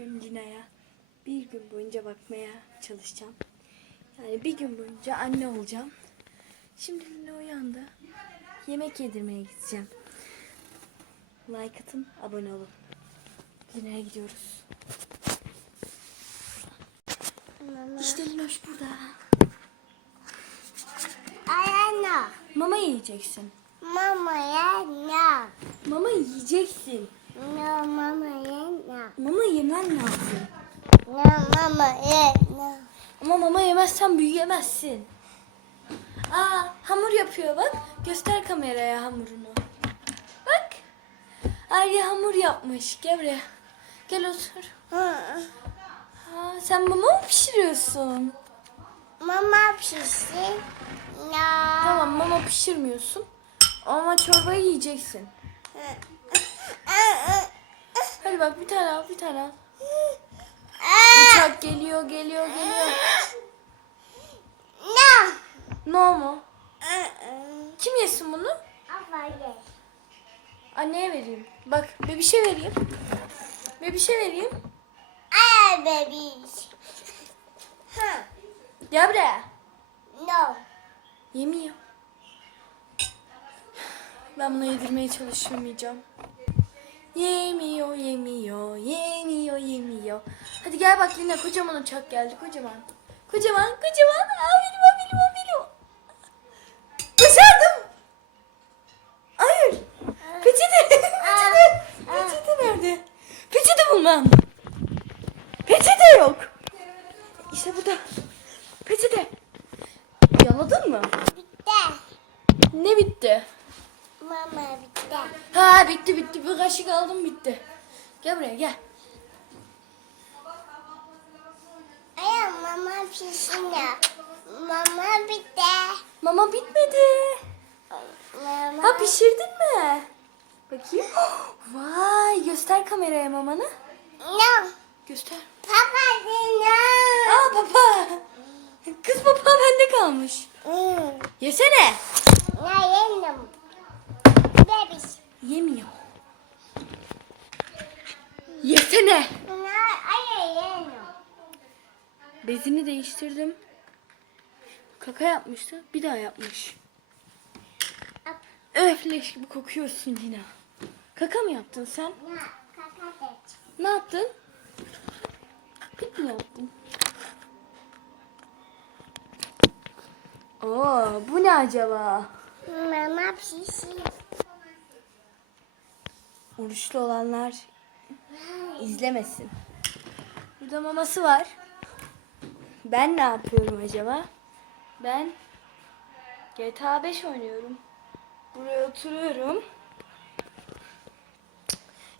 gün Lina'ya bir gün boyunca bakmaya çalışacağım. Yani bir gün boyunca anne olacağım. Şimdi Lina uyandı. Yemek yedirmeye gideceğim. Like atın, abone olun. Lina'ya gidiyoruz. İşte Linoş burada. Ayana. Mama yiyeceksin. Mama yana. Mama yiyeceksin. No mama yana. Mama yemen lazım. No mama yana. Ama mama yemezsen büyüyemezsin. Aa hamur yapıyor bak. Göster kameraya hamurunu. Bak. Arya hamur yapmış. Gel buraya. Gel otur. Ha, sen mama mı pişiriyorsun? Mama pişsin. No. Tamam mama pişirmiyorsun. Ama çorbayı yiyeceksin. Hadi bak bir tane al bir tane al. Uçak geliyor geliyor geliyor. No. No mu? Kim yesin bunu? Afayı. Anneye vereyim. Bak bebişe vereyim. Bebişe vereyim. Ay. Ha. Gel buraya. No. Yemiyor. Ben buna yedirmeye çalışmayacağım. Yemiyor, yemiyor, yemiyor, yemiyor. Hadi gel bak Lina kocaman uçak geldi kocaman. Kocaman, kocaman. Aferin, aferin, aferin. Başardım. Hayır. Peçete. Peçete. Peçete nerede? Peçete bulmam. Peçete yok. İşte burada. Peçete. Yaladın mı? Bitti. Ne bitti? Mama bitti. Ha bitti bitti. Bir kaşık aldım bitti. Gel buraya gel. Ay mama pişsin ya. Mama bitti. Mama bitmedi. Mama. Ha pişirdin mi? Bakayım. Vay göster kameraya mamanı. No. Göster. Papa no. Aa papa. Kız papa bende kalmış. Hmm. Yesene. Ne yendim? Yemiyor. Yesene. Bezini değiştirdim. Kaka yapmıştı. Bir daha yapmış. Öf leş gibi kokuyorsun Lina. Kaka mı yaptın sen? Ne yaptın? Pik mi yaptın? Oo, bu ne acaba? Mama pişsin. Oruçlu olanlar izlemesin. Burada maması var. Ben ne yapıyorum acaba? Ben GTA 5 oynuyorum. Buraya oturuyorum.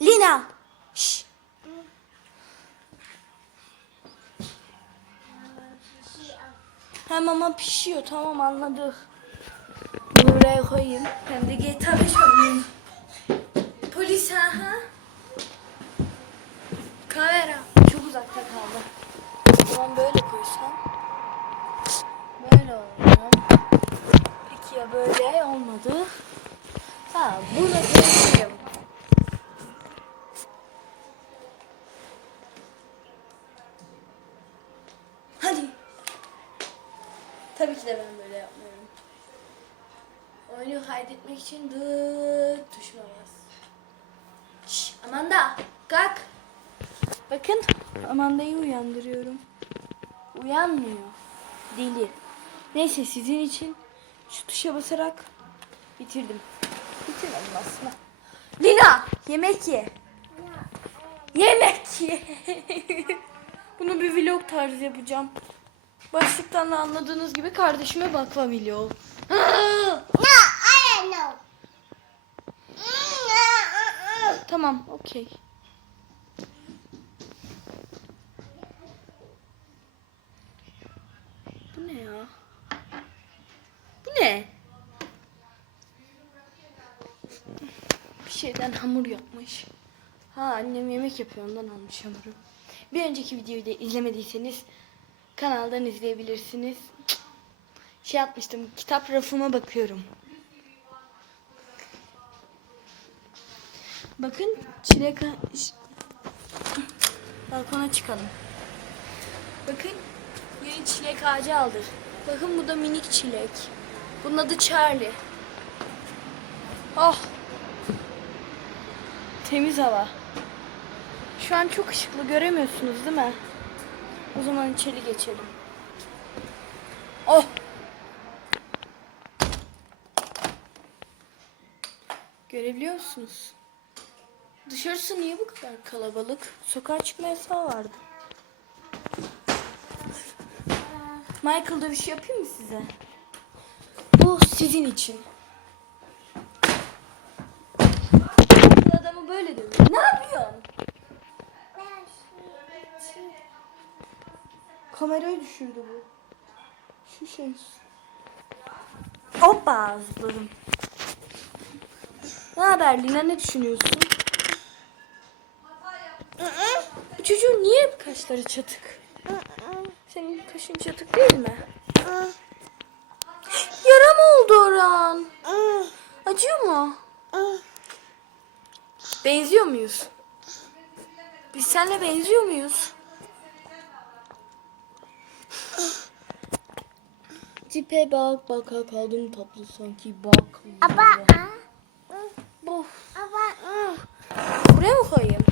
Lina! Şş, Ha mama pişiyor tamam anladık. Buraya koyayım. Hem de GTA 5 oynayayım. Polis ha ha. Kamera. Çok uzakta kaldı. O zaman böyle koysam. Böyle oldu. Peki ya böyle olmadı. Ha burada koyayım. Hadi. Tabii ki de ben böyle yapmıyorum. Oyunu kaydetmek için dıt tuşuna bas. Şş, Amanda kalk. Bakın Amanda'yı uyandırıyorum. Uyanmıyor. Deli. Neyse sizin için şu tuşa basarak bitirdim. Bitirmedim aslında. Lina yemek ye. Yemek ye. Bunu bir vlog tarzı yapacağım. Başlıktan da anladığınız gibi kardeşime bakma vlog. No, I no. Tamam, okey. Bu ne ya? Bu ne? Bir şeyden hamur yapmış. Ha annem yemek yapıyor ondan almış hamuru. Bir önceki videoyu da izlemediyseniz kanaldan izleyebilirsiniz. Şey yapmıştım kitap rafıma bakıyorum. Bakın çilek Balkona çıkalım. Bakın yeni çilek ağacı aldık. Bakın bu da minik çilek. Bunun adı Charlie. Oh. Temiz hava. Şu an çok ışıklı göremiyorsunuz değil mi? O zaman içeri geçelim. Oh. Görebiliyor musunuz? Dışarısı niye bu kadar kalabalık? Sokağa çıkma yasağı vardı. Michael dövüş yapayım mı size? Bu sizin için. Adamı böyle dövüyor. Ne yapıyorsun? Kamerayı düşürdü bu. Şu şey. Hoppa zıpladım. Ne haber Lina ne düşünüyorsun? Bu çocuğun niye kaşları çatık? Senin kaşın çatık değil mi? Yara mı oldu Orhan? Acıyor mu? Benziyor muyuz? Biz seninle benziyor muyuz? Tipe bak baka kaldım tatlı sanki bak. Aba. Of. Aba. Buraya mı koyayım?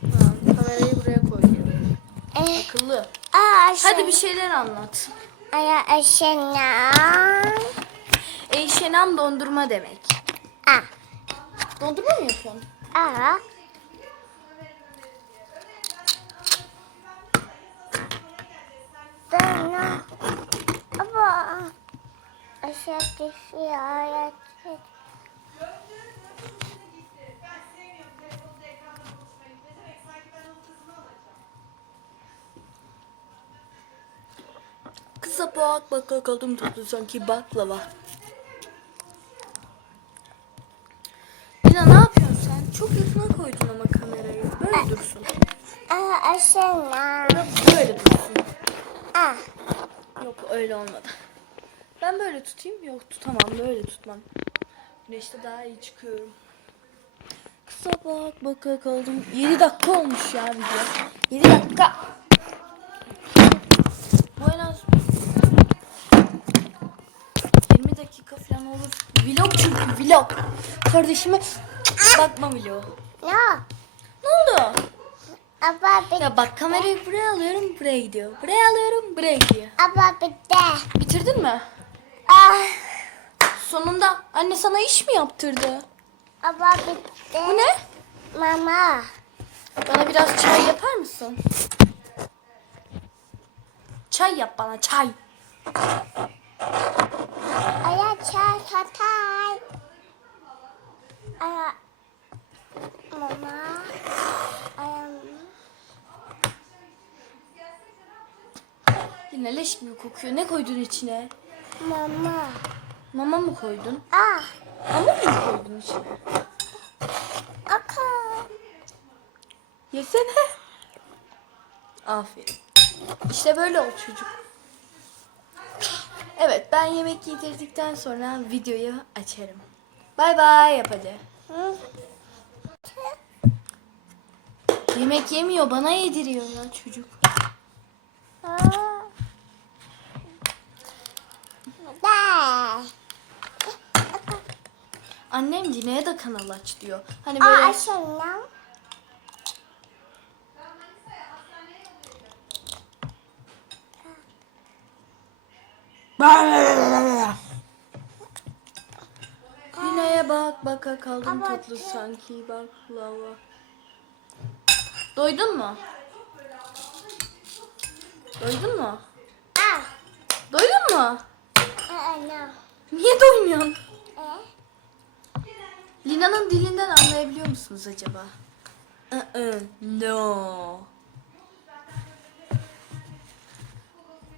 Tamam, kamerayı buraya koyuyorum. Eh. Akıllı. Aa, Hadi bir şeyler anlat. Aya aşena. Eşenam dondurma demek. Ah. Dondurma mı yapıyorsun? Ah. Dana. Aşağı düşüyor. Kısa bak baka kaldım tatlı sanki baklava. Lina ne yapıyorsun sen? Çok yakına koydun ama kamerayı. Böyle dursun. Aa. Yok böyle dursun. Ah. Yok öyle olmadı. Ben böyle tutayım. Yok tutamam. Böyle tutmam. Güneşte daha iyi çıkıyorum. Kısa bak baka kaldım. 7 dakika olmuş ya video. 7 dakika. Bu en az 20 dakika falan olur. Vlog çünkü vlog. Kardeşime bakma vlog. No. Ne oldu? Aba bir Ya bak kamerayı buraya alıyorum buraya gidiyor. Buraya alıyorum buraya gidiyor. Aba bitti. Bitirdin mi? Ah. Sonunda anne sana iş mi yaptırdı? Aba bitti. Bu ne? Mama. Bana biraz çay yapar mısın? Çay yap bana çay. Aya çay katay. Aya. Mama. Aya. Yine leş gibi kokuyor. Ne koydun içine? Mama. Mama mı koydun? Ah. Hamur mu koydun içine? Aka. Yesene. Aferin. İşte böyle ol çocuk. Evet ben yemek yedirdikten sonra videoyu açarım. Bay bay yap hadi. Hı. Yemek yemiyor bana yediriyor ya çocuk. Aa. Annem Lina'ya da kanal aç diyor. Hani Aa böyle aşağıdan. Lina'ya bak baka kaldım Ama tatlı çok- sanki baklava. Doydun mu? Doydun mu? Ah. Doydun mu? Niye doymuyorsun? Eh. Lina'nın dilinden anlayabiliyor musunuz acaba? No.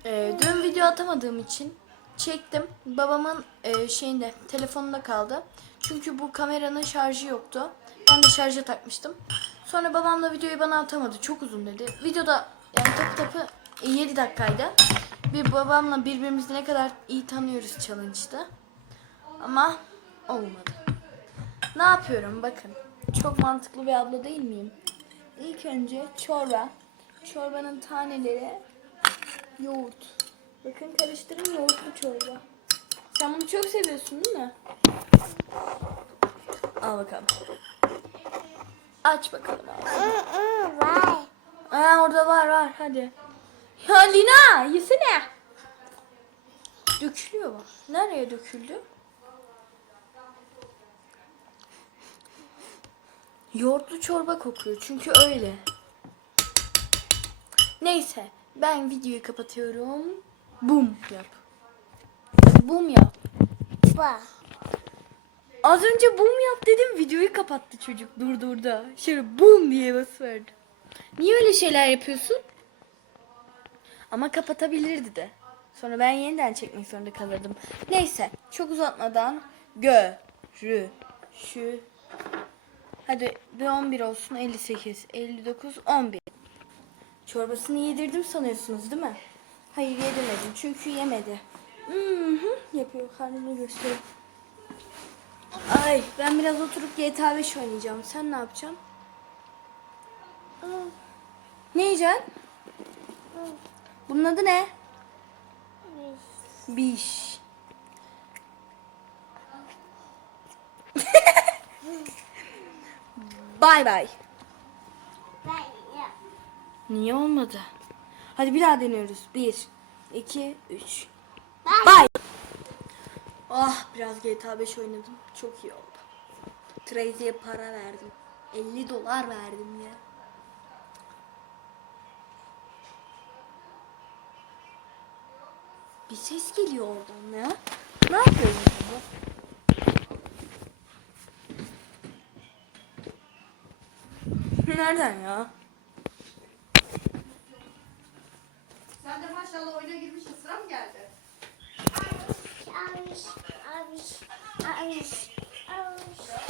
Ee, dün video atamadığım için çektim. Babamın e, şeyinde telefonunda kaldı. Çünkü bu kameranın şarjı yoktu. Ben de şarja takmıştım. Sonra babamla videoyu bana atamadı. Çok uzun dedi. Videoda yani tapı tapı e, 7 dakikaydı. Bir babamla birbirimizi ne kadar iyi tanıyoruz challenge'da. Ama olmadı. Ne yapıyorum bakın. Çok mantıklı bir abla değil miyim? İlk önce çorba, çorbanın taneleri, yoğurt. Bakın karıştırın yoğurtlu çorba. Sen bunu çok seviyorsun değil mi? Al bakalım. Aç bakalım. Mm, Vay. Aa orada var var hadi. Ya Lina yesene. Dökülüyor bak. Nereye döküldü? Yoğurtlu çorba kokuyor çünkü öyle. Neyse ben videoyu kapatıyorum. Bum yap. Bum yap. Bak. Az önce bum yap dedim videoyu kapattı çocuk dur dur da. Şöyle bum diye basıverdi. Niye öyle şeyler yapıyorsun? Ama kapatabilirdi de. Sonra ben yeniden çekmek zorunda kalırdım. Neyse çok uzatmadan görü şu Hadi bir 11 olsun 58 59 11 Çorbasını yedirdim sanıyorsunuz değil mi? Hayır yedirmedim çünkü yemedi. Hı yapıyor karnını gösteriyor. Ay ben biraz oturup GTA 5 oynayacağım. Sen ne yapacaksın? Mm, Ne yiyeceksin? Bunun adı ne? Biş. bay bay. Ya. Niye olmadı? Hadi bir daha deniyoruz. Bir, iki, üç. Bye. Bay. Ah biraz GTA 5 oynadım. Çok iyi oldu. Tracy'ye para verdim. 50 dolar verdim ya. Bir ses geliyor oradan ya. Ne yapıyorsun acaba? Nereden ya? Sen de maşallah oyuna girmişsin sıra mı geldi? Abiş, abiş, abiş.